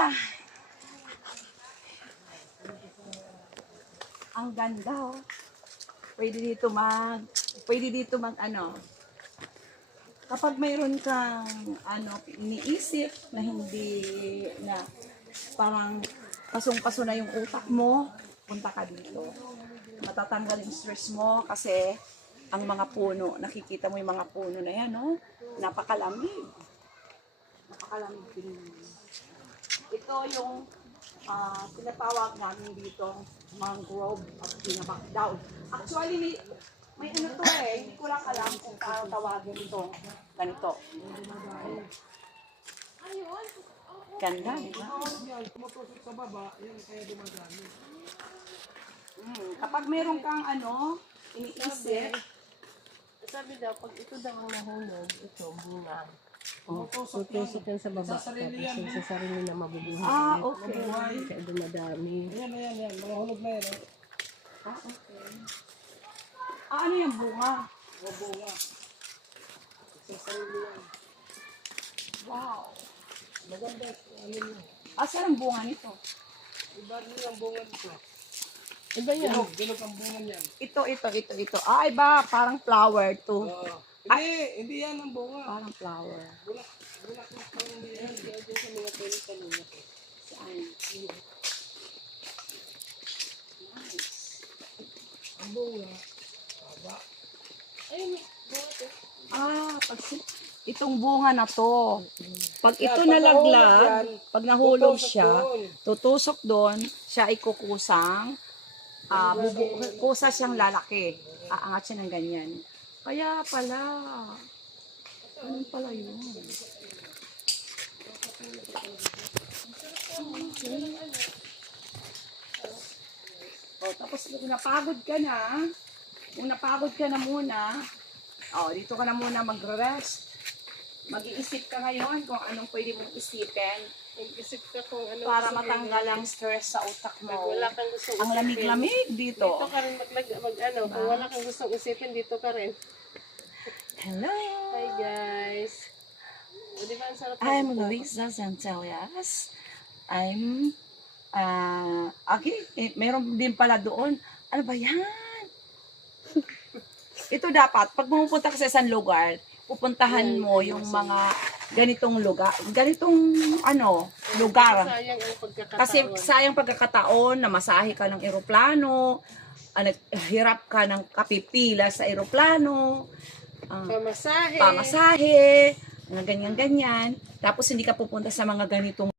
Ah, ang ganda, oh. Pwede dito mag ano, kapag mayroon kang ano, iniisip na hindi na parang pasong-paso na yung utak mo, punta ka dito. Matatanggal yung stress mo kasi ang mga puno, nakikita mo yung mga puno na yan, no? Napakalamig. Napakalamig din. Ito yung tinatawag namin dito mangrove at pinabakdaw. Actually, may ano to eh, hindi ko lang alam kung paano tawagin ito. Ganito. Ganda, di ba? Kapag meron kang ano, iniisip, Sabi daw, pag ito daw ang nahulog, ito, bunga. Tutusok yan sa baba, tapos yung sa sarili na mabubuhay. okay. Kaya dumadami. Ayan, mga hulog na yan. Okay. Ano yung bunga? O bunga. Sa sarili yan. Wow. Maganda, ano yun. Saan ang bunga nito? Iba rin ang bunga nito. Iba yan. Bilog ang bunga niyan. Ito. Iba, parang flower to. Hindi yan ang bunga. Parang flower. Bulak na parang hindi yan. Kaya din sa mga kanina. Saan? Nice. Ang bunga. Haba. Ayun, bunga to. Itong bunga na to. Pag ito Pag nalaglag, pag nahulog tutusok siya, doon. tutusok doon, siya ay kukusang, kusa siyang lalaki. Aangat siya ng ganyan. Kaya pala, ano pala yun? Tapos kung napagod ka na muna, dito ka na muna magre-rest. Mag-iisip ka ngayon kung anong pwede mong isipin Mag-isip ka kung ano. para matanggal ang stress sa utak mo. Wala kang gustong Ang lamig-lamig dito. Dito ka rin kung wala kang gustong isipin, dito ka rin. Hello! Hi guys. O, di ba ang sarap I'm Luisa Santellas. Meron din pala doon. Ano ba yan? Ito dapat, pag pumunta ka sa isang lugar, pupuntahan mo yung mga ganitong lugar. Lugar. Sayang ang pagkakataon. Kasi sayang pagkakataon na masahe ka ng eroplano, hirap ka ng kapipila sa eroplano, Pamasahe. pamasahe, mga ganyan-ganyan. Tapos hindi ka pupunta sa mga ganitong